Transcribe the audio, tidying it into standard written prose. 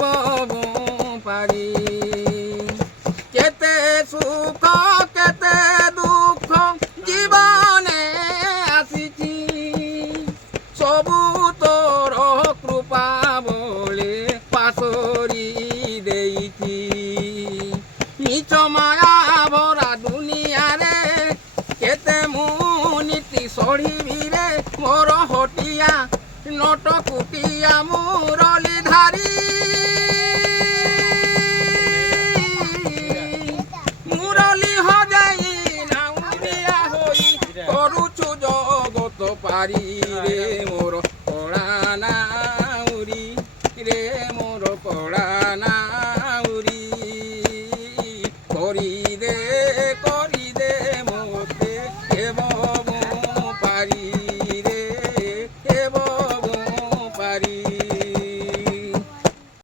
ববু পারি কেতে সুখ কেতে দুঃখ জীবনে আসিছি সবু তোর কৃপা বলে পাশরি দেইছি নিচ মায়া ভরা দুনিয়ারে কেতে মুনিতি সড়িবিরে মোর হটিয়া নট কুটিয়া মুরলি ধারি মুরলি হজাই নাউরিয়া হই করুছু জগত পারি রে মোর কড়া নাউরি রে মোর কড়া